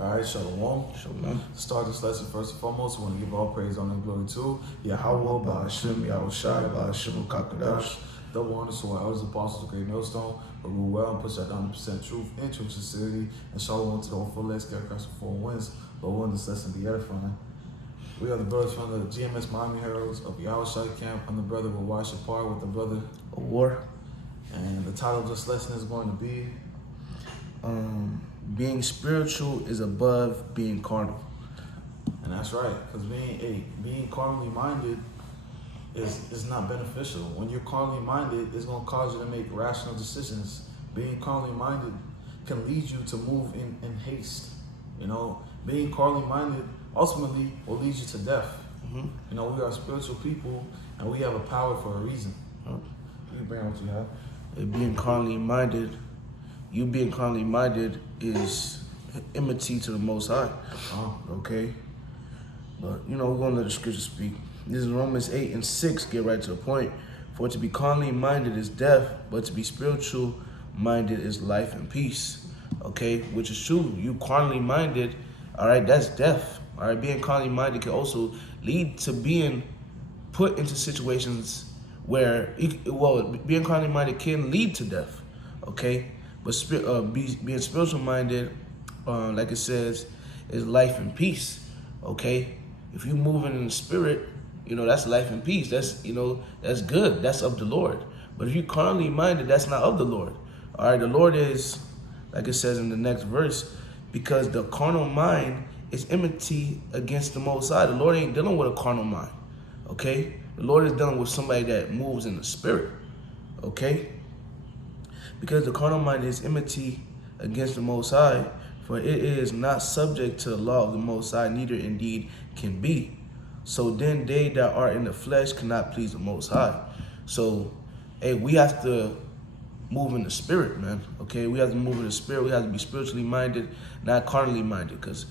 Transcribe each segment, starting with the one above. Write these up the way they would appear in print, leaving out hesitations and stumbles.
All right, Shalom. Shalom. Start this lesson first and foremost. We want to give all praise, honor, and glory to Yahweh, Ba'ashem, Yahushai, Ba'ashem, Kakadash. Double honor to our elders, apostles, the great millstone, but rule well and push out 100% truth and true sincerity. And Shalom to the whole full legs, across the four winds. Lord, willing this lesson be edifying. We are the brothers from the GMS Miami Heralds of Yahushai camp. I'm the brother with Wash Apart with the brother A war. And the title of this lesson is going to be being spiritual is above being carnal. And that's right, because being carnally minded is not beneficial. When you're carnally minded, it's going to cause you to make rational decisions. Being carnally minded can lead you to move in haste. You know, being carnally minded ultimately will lead you to death. Mm-hmm. You know, we are spiritual people, and we have a power for a reason. You can bring what you have. Being carnally minded, you being carnally minded is enmity to the Most High. Okay? But, you know, we're going to let the scripture speak. This is Romans 8:6, get right to the point. For to be carnally minded is death, but to be spiritual minded is life and peace. Okay? Which is true. You carnally minded, all right, that's death. All right? Being carnally minded can also lead to being put into situations where, being carnally minded can lead to death, okay? But being spiritual minded, like it says, is life and peace, okay? If you're moving in the spirit, you know, that's life and peace. That's, you know, that's good. That's of the Lord. But if you're carnally minded, that's not of the Lord. All right, the Lord is, like it says in the next verse, because the carnal mind is enmity against the Most High. The Lord ain't dealing with a carnal mind, okay? The Lord is dealing with somebody that moves in the spirit, okay? Because the carnal mind is enmity against the Most High, for it is not subject to the law of the Most High, neither indeed can be. So then they that are in the flesh cannot please the Most High. So, hey, we have to move in the spirit, man, okay? We have to move in the spirit. We have to be spiritually minded, not carnally minded, because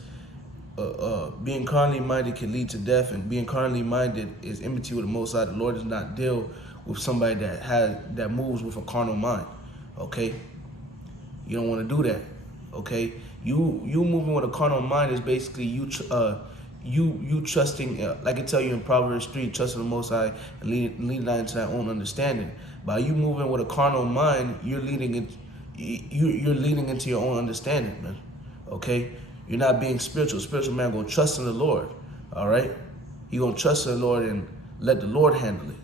being carnally minded can lead to death, and being carnally minded is enmity with the Most High. The Lord does not deal with somebody that moves with a carnal mind. Okay, you don't want to do that. Okay, you moving with a carnal mind is basically you trusting, like I tell you in Proverbs 3, trusting the Most High and leading not into thy own understanding. By you moving with a carnal mind, you're leading into your own understanding, man. Okay. You're not being spiritual. Spiritual man gonna trust in the Lord. All right? You gonna trust in the Lord and let the Lord handle it.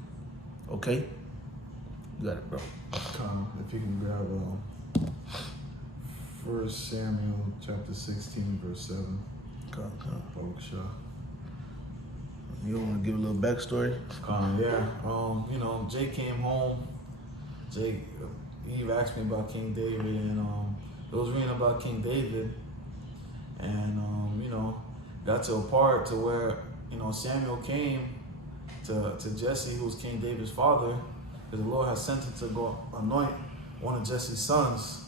Okay? You got it, bro. If you can grab 1 Samuel chapter 16, verse 7. You want to give a little backstory? Yeah. You know, Jake came home. Jake, Eve asked me about King David, and it was reading about King David. And, you know, got to a part to where, you know, Samuel came to Jesse, who was King David's father, because the Lord had sent him to go anoint one of Jesse's sons.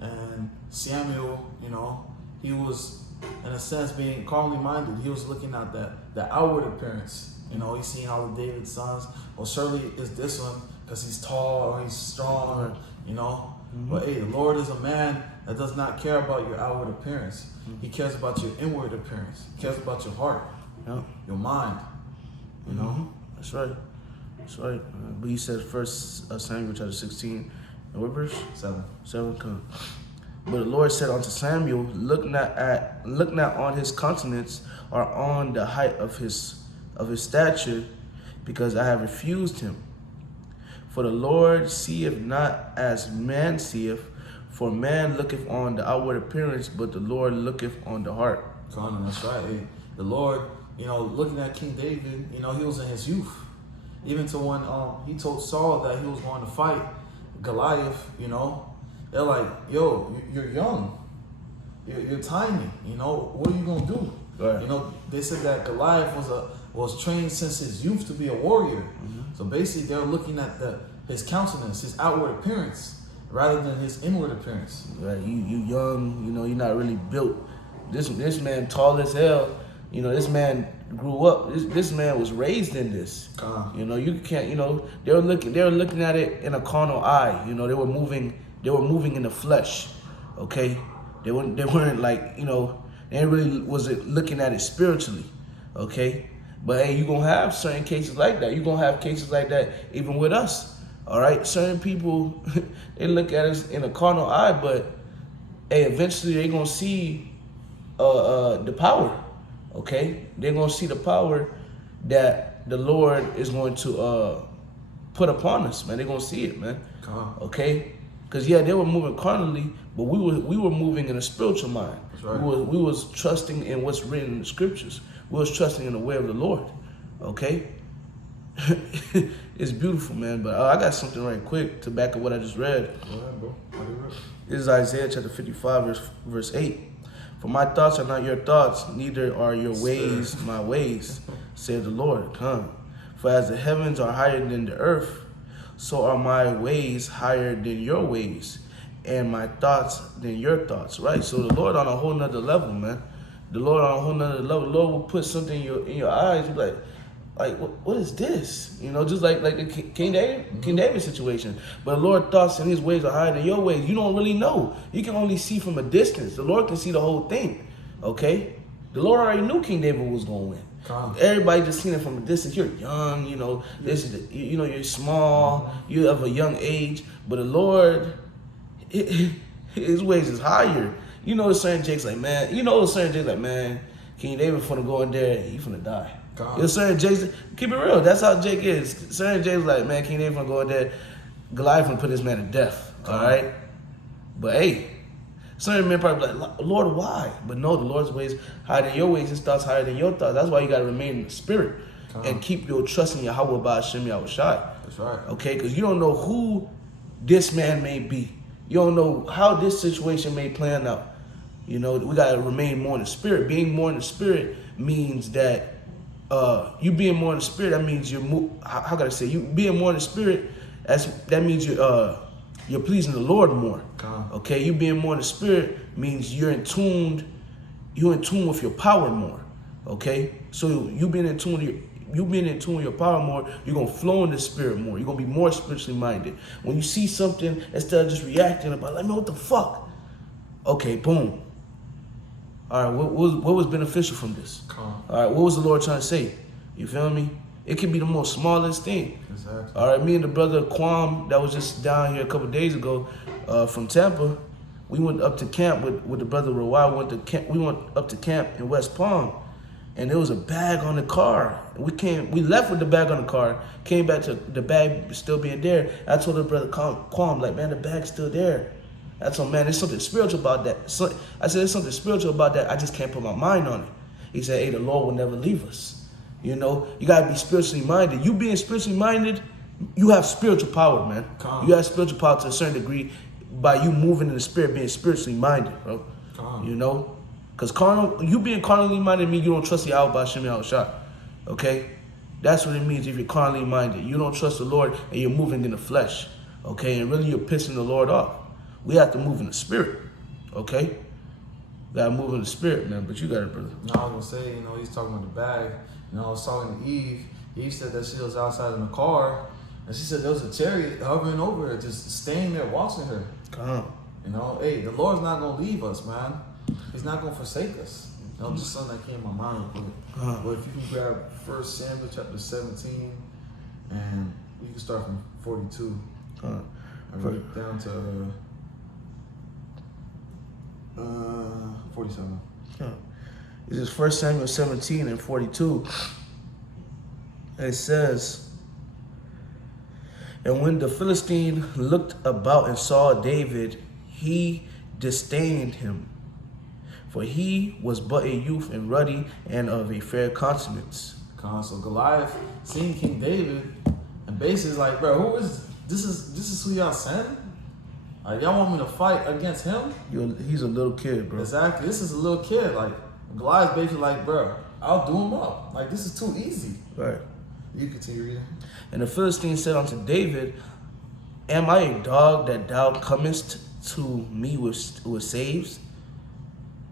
And Samuel, you know, he was, in a sense, being carnally minded. He was looking at the outward appearance. You know, he's seeing all the David's sons. Well, surely it's this one because he's tall or he's strong, or, you know. Mm-hmm. But, hey, the Lord is a man that does not care about your outward appearance. He cares about your inward appearance. He cares about your heart, your mind, you know? That's right. That's right. But he said 1 Samuel chapter 16, and what verse? 7. Come. But the Lord said unto Samuel, look not on his countenance or on the height of his stature, because I have refused him. For the Lord seeth not as man seeth, for man looketh on the outward appearance, but the Lord looketh on the heart. Carnal, that's right. The Lord, you know, looking at King David, you know, he was in his youth. Even to when he told Saul that he was going to fight Goliath, you know, they're like, yo, you're young. You're tiny. You know, what are you going to do? Right. You know, they said that Goliath was trained since his youth to be a warrior. Mm-hmm. So basically, they're looking at his countenance, his outward appearance, rather than his inward appearance. Right, you young, you know, you're not really built. This man tall as hell, you know, this man grew up, this man was raised in this. You know, you can't, you know, they were looking at it in a carnal eye, you know, they were moving in the flesh, okay? They weren't like, you know, They ain't really wasn't looking at it spiritually, okay? But hey, you're going to have certain cases like that. You're going to have cases like that even with us, all right? Certain people, they look at us in a carnal eye, but hey, eventually they're going to see the power, okay? They're going to see the power that the Lord is going to put upon us, man. They're going to see it, man, okay? Because, yeah, they were moving carnally, but we were moving in a spiritual mind. That's right. We was trusting in what's written in the scriptures. We was trusting in the way of the Lord, okay? It's beautiful, man. But I got something right quick to back up what I just read. Go ahead, bro. This is Isaiah chapter 55, verse 8. For my thoughts are not your thoughts, neither are your ways my ways, said the Lord. For as the heavens are higher than the earth, so are my ways higher than your ways, and my thoughts than your thoughts, right? So the Lord on a whole nother level, man. The Lord on a whole nother level. The Lord will put something in your eyes. You're like what is this? You know, just like the King David situation. But the Lord's thoughts and his ways are higher than your ways. You don't really know. You can only see from a distance. The Lord can see the whole thing, okay? The Lord already knew King David was going to win. Everybody just seen it from a distance. You're young, you know. You're small. You have a young age, but the Lord, his ways is higher. You know, certain Jake's like, man. King David finna go in there, he finna die. You know, certain Jake's, keep it real. That's how Jake is. Certain Jake's like, man, King David finna go in there, Goliath finna put this man to death. All right, but hey. Certain men probably like, Lord, why? But no, the Lord's ways higher than your ways, his thoughts higher than your thoughts. That's why you got to remain in the spirit and keep your trust in Yahweh by Hashem Yahushai. That's right. Okay, because you don't know who this man may be. You don't know how this situation may plan out. You know, we got to remain more in the spirit. Being more in the spirit means that you being more in the spirit, that means you're, how can I say, you being more in the spirit, that means you're pleasing the Lord more. Okay, you being more in the spirit means you're in tune with your power more. Okay, so you being in tune with your power more, you're gonna flow in the spirit more. You're gonna be more spiritually minded. When you see something, instead of just reacting about, like, man, what the fuck? Okay, boom. All right, what was beneficial from this? All right, what was the Lord trying to say? You feel me? It can be the most smallest thing. Exactly. All right, me and the brother Quam that was just down here a couple of days ago from Tampa, we went up to camp with the brother Rawai. We went up to camp in West Palm, and there was a bag on the car. We left with the bag on the car, came back to the bag still being there. I told the brother Quam, like, man, the bag's still there. I told him, man, there's something spiritual about that. I said, there's something spiritual about that. I just can't put my mind on it. He said, hey, the Lord will never leave us. You know, you got to be spiritually minded. You being spiritually minded, you have spiritual power, man. You have spiritual power to a certain degree by you moving in the spirit, being spiritually minded, bro. You know? Because you being carnally minded means you don't trust Yahweh by Hashem Yahushua. Okay? That's what it means if you're carnally minded. You don't trust the Lord and you're moving in the flesh. Okay? And really you're pissing the Lord off. We have to move in the spirit. Okay? Gotta move in the spirit, man. But you got it, brother. No, I was gonna say, you know, he's talking about the bag. You know, I was talking to Eve. Eve said that she was outside in the car, and she said there was a chariot hovering over her, just staying there watching her. You know, hey, the Lord's not gonna leave us, man. He's not gonna forsake us. You know, just something that came in my mind real quick. But if you can grab 1 Samuel chapter 17, and you can start from 42, and read down to 47. This is 1 Samuel 17 and 42. It says, and when the Philistine looked about and saw David, he disdained him, for he was but a youth and ruddy and of a fair countenance. So Goliath seen King David, and basically is like, bro, who is this? Is who y'all send? Like, y'all want me to fight against him? He's a little kid, bro. Exactly. This is a little kid. Like, Goliath's basically like, bro, I'll do him up. Like, this is too easy. Right. You continue reading. And the Philistine said unto David, am I a dog that thou comest to me with saves?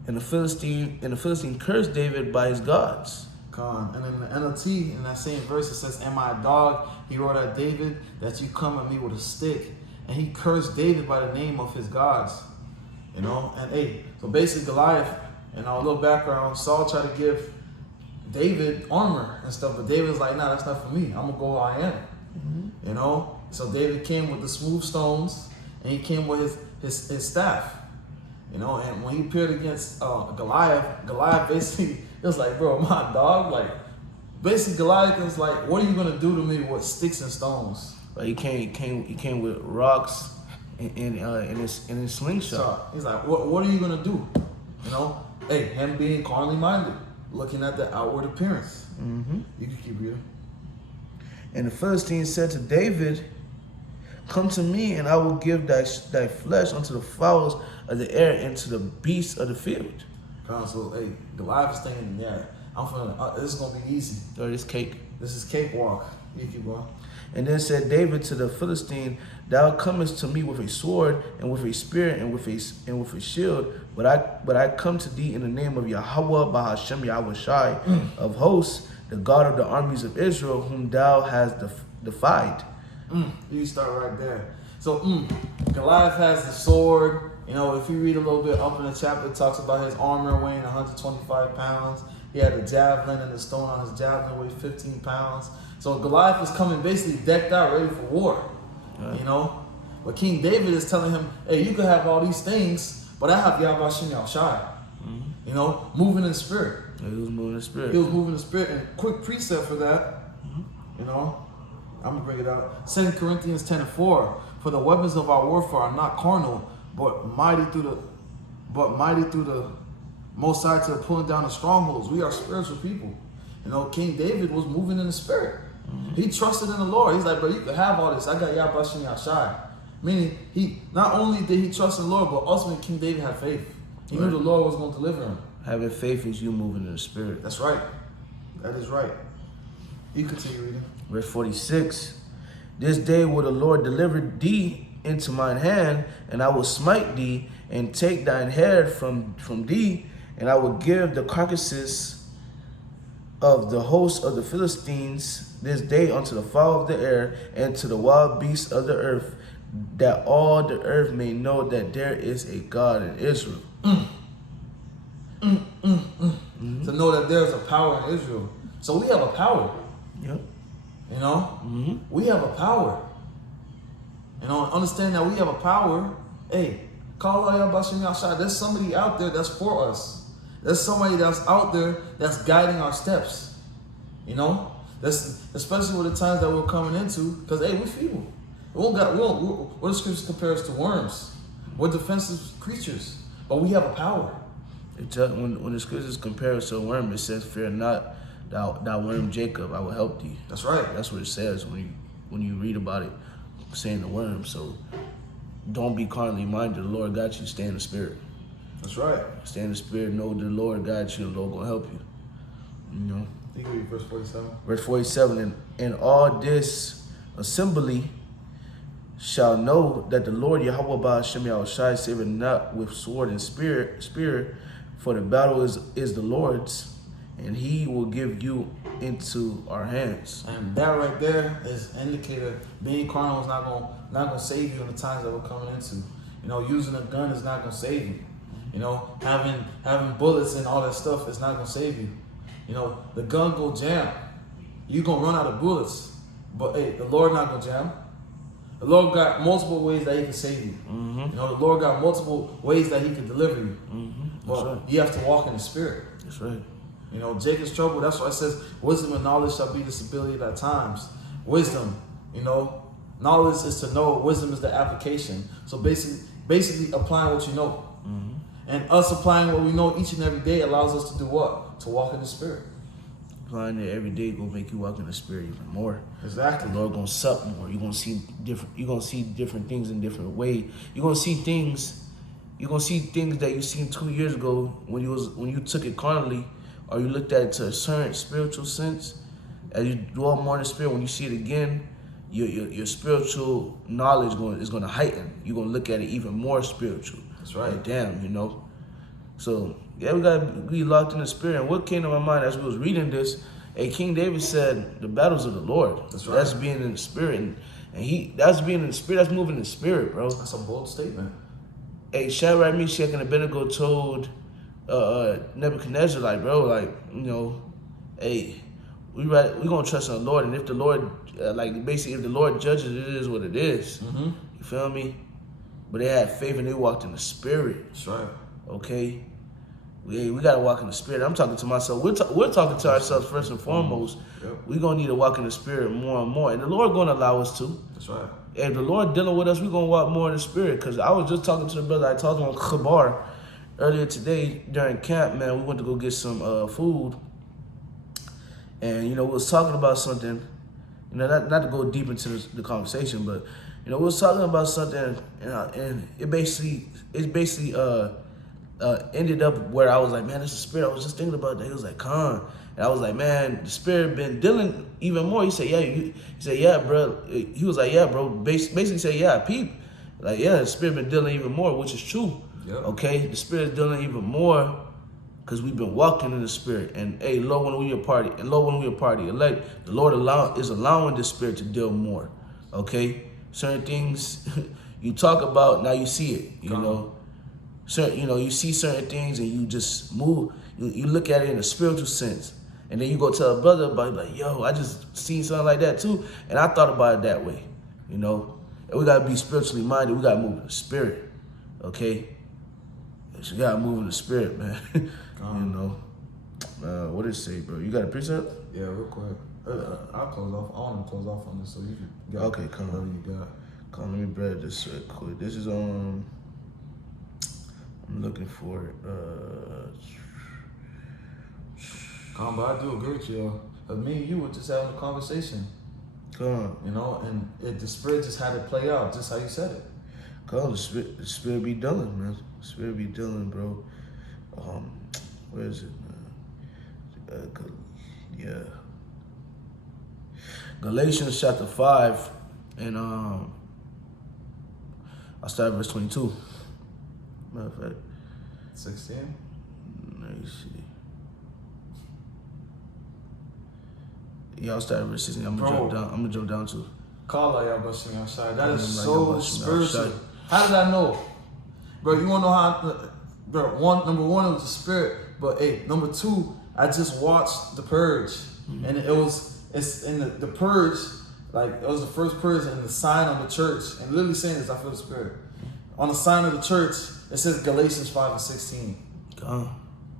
And the Philistine cursed David by his gods. And in the NLT, in that same verse, it says, am I a dog? He wrote at David, that you come at me with a stick. And he cursed David by the name of his gods. You know? And hey, so basically Goliath, And a little background, Saul tried to give David armor and stuff, but David was like, nah, that's not for me. I'm gonna go how I am. You know? So David came with the smooth stones, and he came with his staff. You know, and when he appeared against Goliath basically, it was like, bro, my dog, like, basically Goliath was like, what are you gonna do to me with sticks and stones? But he came with rocks and his slingshot. So he's like, what are you gonna do? You know, hey, him being carnally minded, looking at the outward appearance. You can keep reading. And the Philistines said to David, come to me, and I will give thy flesh unto the fowls of the air and to the beasts of the field. So, hey, Goliath is thinking, yeah, this is gonna be easy. Or this cake. This is cakewalk. You keep going. And then said David to the Philistine, thou comest to me with a sword and with a spear and with a shield, but I come to thee in the name of Yahweh Bahashem Yahweh Shai of hosts, the God of the armies of Israel, whom thou hast defied. You start right there. So Goliath has the sword. You know, if you read a little bit up in the chapter, it talks about his armor weighing 125 pounds. He had a javelin, and the stone on his javelin weighed 15 pounds. So Goliath is coming basically decked out, ready for war. You know? But King David is telling him, hey, you can have all these things, but I have Yahweh Shem Yahushai. You know, moving in the spirit. Yeah, he was moving in the spirit. He was moving in the spirit. And quick precept for that, you know, I'm going to bring it out. 2 Corinthians 10:4. For the weapons of our warfare are not carnal, but mighty through the Most High to pulling down the strongholds. We are spiritual people. You know, King David was moving in the spirit. He trusted in the Lord. He's like, bro, you can have all this. I got Yahweh Shem Yahushai. Meaning, he not only did he trust in the Lord, but ultimately King David had faith. He knew the Lord was going to deliver him. Having faith is you moving in the spirit. That's right. That is right. You continue reading. Verse 46. This day will the Lord deliver thee into mine hand, and I will smite thee, and take thine head from thee, and I will give the carcasses of the host of the Philistines this day unto the fowl of the air, and to the wild beasts of the earth, that all the earth may know that there is a God in Israel. To know that there's a power in Israel. So we have a power. Yep. You know? We have a power. You know, understand that we have a power. Hey, call out Yahweh Shem Yahushai. There's somebody out there that's for us. There's somebody that's out there that's guiding our steps. You know? That's especially with the times that we're coming into, because hey, we're feeble. What the scriptures compare us to worms. We're defensive creatures, but we have a power. When the scriptures compare us to a worm, it says, "Fear not, thou worm Jacob, I will help thee." That's right. That's what it says when you read about it, saying the worm. So don't be carnally minded. The Lord got you. Stay in the spirit. That's right. Stay in the spirit. Know the Lord got you. The Lord gonna help you. You know. You can read verse 47. Verse 47. And all this assembly shall know that the Lord Yahweh Bahashem Yahushai saveth not with sword and spear, for the battle is the Lord's, and he will give you into our hands. And that right there is an indicator being carnal is not gonna save you in the times that we're coming into. You know, using a gun is not gonna save you. You know, having bullets and all that stuff is not gonna save you. You know, the gun go jam. You gonna run out of bullets. But hey, the Lord not gonna jam. The Lord got multiple ways that he can save you. You know, the Lord got multiple ways that he can deliver you. But right. You have to walk in the spirit. That's right. You know, Jacob's trouble, that's why it says, wisdom and knowledge shall be the stability at times. Wisdom, you know, knowledge is to know, wisdom is the application. So basically applying what you know. And us applying what we know each and every day allows us to do what? To walk in the spirit. Applying it every day gonna make you walk in the spirit even more. Exactly. The Lord gonna sup more. You're gonna see different things in different ways. You're gonna see things that you seen 2 years ago when you took it carnally, or you looked at it to a certain spiritual sense. As you dwell more in the spirit, when you see it again, your spiritual knowledge is gonna heighten. You're gonna look at it even more spiritual. That's right. Like, damn, you know. So yeah, we gotta be locked in the spirit. And what came to my mind as we was reading this, King David said, "The battles of the Lord." That's right. That's being in the spirit, and that's being in the spirit. That's moving in the spirit, bro. That's a bold statement. Shadrach, Meshach, and Abednego told Nebuchadnezzar, like, bro, like, you know, hey, we gonna trust in the Lord, and if the Lord, like, basically, if the Lord judges, it is what it is. Mm-hmm. You feel me? But they had faith and they walked in the Spirit. That's right. Okay, we gotta walk in the Spirit. I'm talking to myself. We're talking to ourselves first and foremost. Yep. We're gonna need to walk in the Spirit more and more, and the Lord gonna allow us to. That's right. If the Lord dealing with us, we're gonna walk more in the Spirit. Cause I was just talking to the brother. I talked to him on Khabar earlier today during camp. Man, we went to go get some food, and you know we was talking about something. You know, not to go deep into the conversation, but you know we was talking about something, and it basically ended up where I was like, man, this is the Spirit. I was just thinking about that. He was like, Con. And I was like, man, the Spirit been dealing even more. He said, yeah. He said, yeah, bro. He was like, yeah, bro. Basically said, yeah, peep. Like, yeah, the Spirit been dealing even more, which is true. Yep. Okay? The Spirit is dealing even more because we've been walking in the Spirit. And, hey, Lord, when we are party, elect, the Lord is allowing the Spirit to deal more. Okay? Certain things you talk about, now you see it, you know. Certain, you know, you see certain things and you just move. You look at it in a spiritual sense. And then you go tell a brother about it, like, yo, I just seen something like that too. And I thought about it that way, you know. And we got to be spiritually minded. We got to move in the Spirit, okay? You got to move in the Spirit, man. You know. What did it say, bro? You got a precept? Yeah, real quick. I'll close off. I want to close off on this so you can Okay, come on. You got. Come on, let me bread this real quick. This is I'm looking for it. But I do agree with you. Me and you were just having a conversation. Come on. You know, and the Spirit just had to play out just how you said it. Come on, the spirit be dealing, man. The Spirit be dealing, bro. Where is it, man? Yeah. Galatians chapter 5, and I'll start at verse 22. Matter of fact. 16? Let me see. Yeah, I'll start at verse 16. I'm gonna jump down to. Call out y'all busting outside. That is Like so spiritual. How did I know? Bro, you wanna know how number one it was the Spirit, but hey, number two, I just watched The Purge. And it's in the Purge, like it was the first purge and the sign on the church. And literally saying this, I feel the Spirit. On the sign of the church, it says Galatians 5 and 16.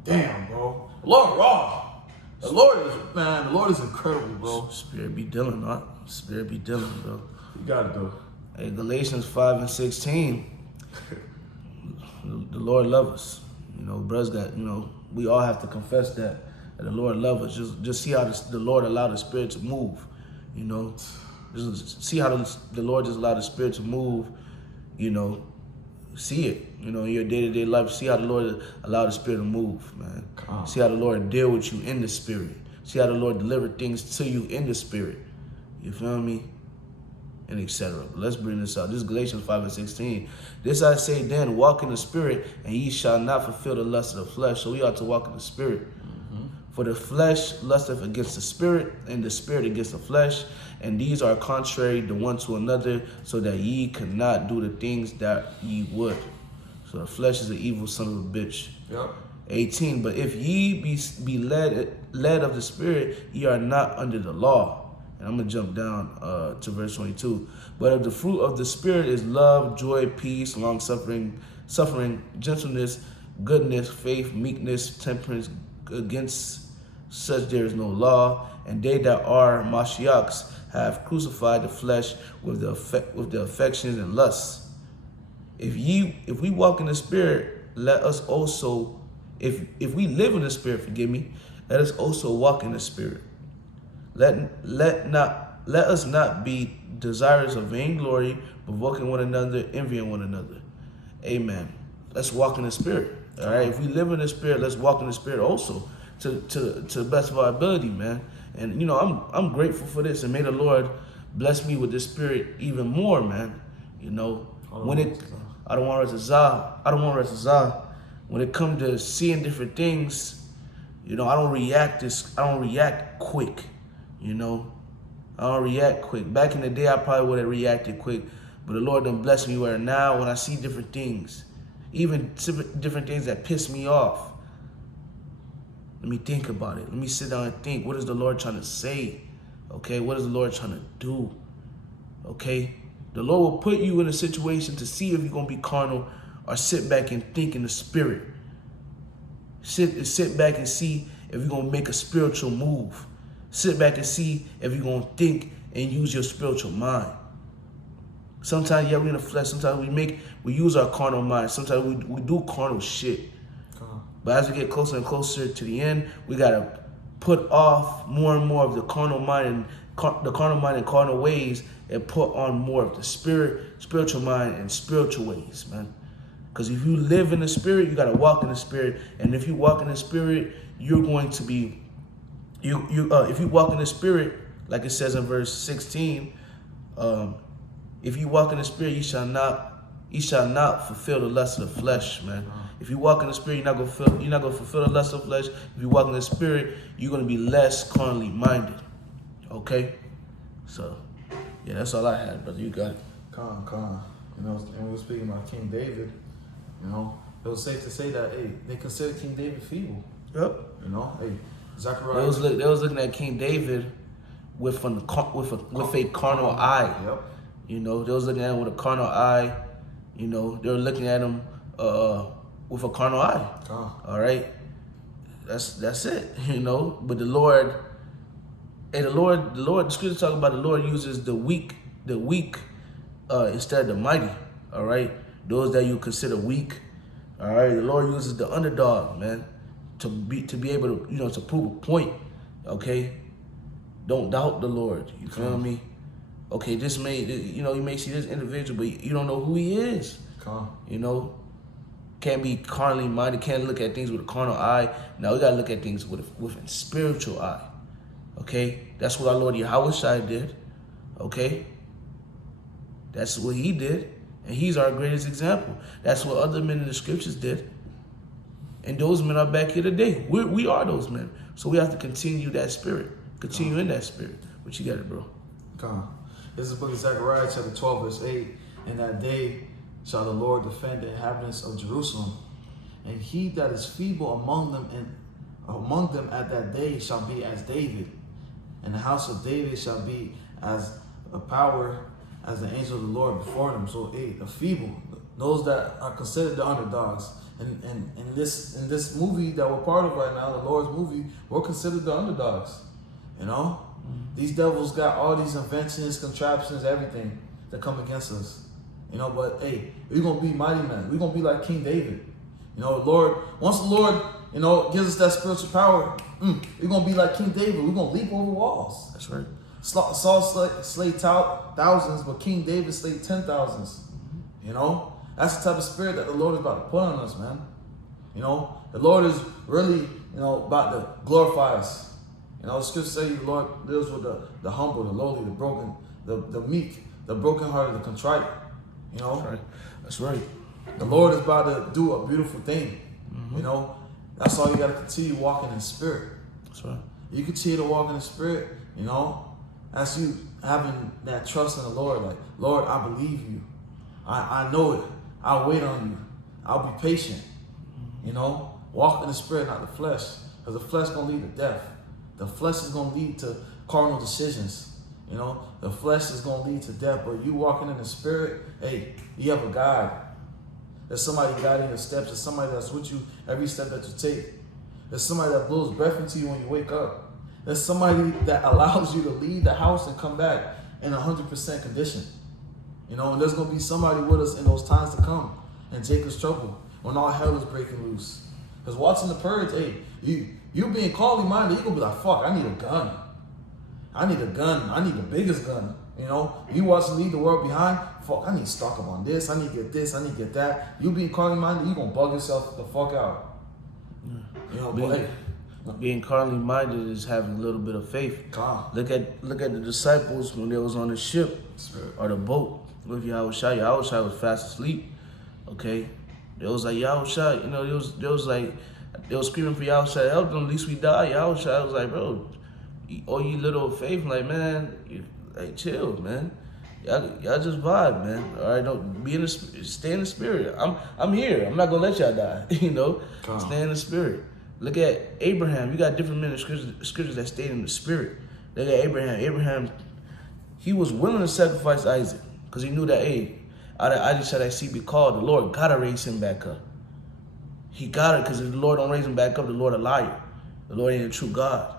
Damn, bro. Lord raw. The Lord is incredible, bro. Spirit be dealing, huh? Spirit be dealing, bro. You gotta do. Hey, Galatians 5 and 16. The Lord loves us. You know, brothers got, you know, we all have to confess that the Lord loves us. Just see how the Lord allowed the Spirit to move. You know, just see how the Lord just allowed the Spirit to move. You know, see it. You know, in your day-to-day life, see how the Lord allowed the Spirit to move, man. See how the Lord deal with you in the Spirit. See how the Lord deliver things to you in the Spirit. You feel me? And etc. Let's bring this out. This is Galatians 5 and 16. This I say then, walk in the Spirit, and ye shall not fulfill the lust of the flesh. So we ought to walk in the Spirit. For the flesh lusteth against the Spirit, and the Spirit against the flesh. And these are contrary the one to another, so that ye cannot do the things that ye would. So the flesh is an evil son of a bitch. Yep. 18. But if ye be led of the Spirit, ye are not under the law. And I'm going to jump down to verse 22. But if the fruit of the Spirit is love, joy, peace, long-suffering, gentleness, goodness, faith, meekness, temperance, against such there is no law. And they that are Mashiachs have crucified the flesh with the affections and lusts. If we walk in the Spirit, let us also, if we live in the Spirit, let us also walk in the Spirit. Let us not be desirous of vainglory, provoking one another, envying one another. Amen. Let's walk in the Spirit. All right. If we live in the Spirit, let's walk in the Spirit also to the best of our ability, man. And you know, I'm grateful for this, and may the Lord bless me with the Spirit even more, man. You know, I don't want to when it comes to seeing different things, you know, I don't react quick. You know, I don't react quick. Back in the day, I probably would have reacted quick, but the Lord done blessed me where now when I see different things, even different things that piss me off, Let me think about it. Let me sit down and think. What is the Lord trying to say? Okay, what is the Lord trying to do? Okay, the Lord will put you in a situation to see if you're going to be carnal or sit back and think in the spirit. Sit back and see if you're going to make a spiritual move. Sit back and see if you're going to think and use your spiritual mind. Sometimes, yeah, we're in the flesh. Sometimes we use our carnal mind. Sometimes we do carnal shit. But as we get closer and closer to the end, we got to put off more and more of the carnal mind and carnal ways and put on more of the spiritual mind and spiritual ways, man. Because if you live in the spirit, you got to walk in the spirit. And if you walk in the spirit, you're going to be, if you walk in the spirit, like it says in verse 16, if you walk in the spirit, you shall not fulfill the lust of the flesh, man. If you walk in the spirit, you're not gonna fulfill the lust of the flesh. If you walk in the spirit, you're gonna be less carnally minded. Okay? So, yeah, that's all I had, brother. You got it. Con. You know, and we were speaking about King David. You know, it was safe to say that, hey, they considered King David feeble. Yep. You know, hey, Zechariah. They was looking at King David with a carnal eye. Yep. You know, they was looking at him with a carnal eye. You know, they were looking at him with a carnal eye. All right, that's it. You know, but the Lord, the scripture talk about the Lord uses the weak instead of the mighty. All right, those that you consider weak. All right, the Lord uses the underdog, man, to be able to to prove a point. Okay, don't doubt the Lord. You feel me? Okay, you may see this individual, but you don't know who he is. You know, can't be carnally minded, can't look at things with a carnal eye. Now we gotta look at things with a spiritual eye. Okay? That's what our Lord Yahushua did. Okay? That's what he did. And he's our greatest example. That's what other men in the scriptures did. And those men are back here today. We are those men. So we have to continue that spirit. Continue in that spirit. What you got it, bro? This is the book of Zechariah, chapter 12, verse 8. In that day shall the Lord defend the inhabitants of Jerusalem, and he that is feeble among them at that day shall be as David, and the house of David shall be as a power as the angel of the Lord before them. So, the feeble, those that are considered the underdogs, and in this movie that we're part of right now, the Lord's movie, we're considered the underdogs. You know. These devils got all these inventions, contraptions, everything that come against us. You know, but hey, we're going to be mighty men. We're going to be like King David. You know, once the Lord, gives us that spiritual power, we're going to be like King David. We're going to leap over walls. That's right. Saul slayed thousands, but King David slayed 10,000s. You know, that's the type of spirit that the Lord is about to put on us, man. You know, the Lord is really, about to glorify us. The scripture says the Lord lives with the humble, the lowly, the broken, the meek, the brokenhearted, the contrite. That's right. The Lord is about to do a beautiful thing. That's all you got to continue walking in spirit. That's right. You continue to walk in the spirit. That's you having that trust in the Lord. Like, Lord, I believe you. I know it. I'll wait on you. I'll be patient. Walk in the spirit, not the flesh, because the flesh gonna lead to death. The flesh is going to lead to carnal decisions. The flesh is going to lead to death. But you walking in the spirit, hey, you have a guide. There's somebody guiding your steps. There's somebody that's with you every step that you take. There's somebody that blows breath into you when you wake up. There's somebody that allows you to leave the house and come back in 100% condition. And there's going to be somebody with us in those times to come in Jacob's trouble when all hell is breaking loose. Because watching the purge, hey, you being carnally minded, you're going to be like, fuck, I need a gun. I need the biggest gun. You watching Leave the World Behind, fuck, I need to stock up on this, I need to get this, I need to get that. You being carnally minded, you're going to bug yourself the fuck out. Being carnally minded is having a little bit of faith. Look at the disciples when they was on the ship or the boat with Yahushua. Yahushua was fast asleep. Okay? They was like, Yahushua, they was screaming for Yahushua, help them, at least we die. Yahushua was like, bro, all you little faith, like, man, chill, man. Y'all just vibe, man. All right, don't be in the stay in the spirit. I'm here. I'm not gonna let y'all die. Stay in the spirit. Look at Abraham. You got different men in scriptures that stayed in the spirit. Look at Abraham. Abraham, he was willing to sacrifice Isaac because he knew that, hey, out of Isaac shall that seed be called. The Lord gotta raise him back up. He got it, because if the Lord don't raise him back up, the Lord a liar. The Lord ain't a true God.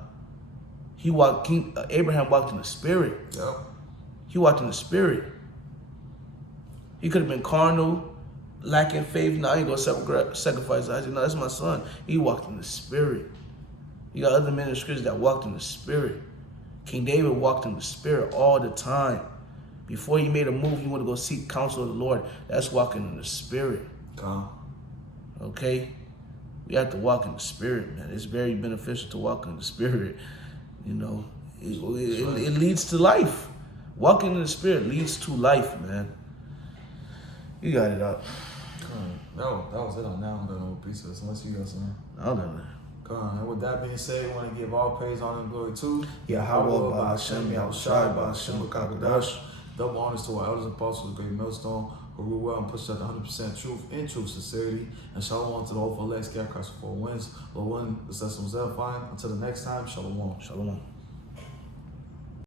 Abraham walked in the spirit. Yep. He walked in the spirit. He could have been carnal, lacking faith. No, I ain't gonna sacrifice Isaac. No, that's my son. He walked in the spirit. You got other men in scripture that walked in the spirit. King David walked in the spirit all the time. Before he made a move, he wanted to go seek counsel of the Lord. That's walking in the spirit. Okay? We have to walk in the spirit, man. It's very beneficial to walk in the spirit. You know, it leads to life. Walking in the spirit leads to life, man. You got it up. No, that was it on that one. No pieces, unless you got something. I don't know. And with that being said, we want to give all praise, honor, and glory to Yahweh, Hashem, Yahushai, Hashem, Kakadash. Double honors to our elders and apostles, great millstone, who rule well and push out 100% truth in true sincerity. And shalom to the whole elect, scarecrows for 4 winds. Lord willing, the session was edifying. Until the next time, shalom. Shalom.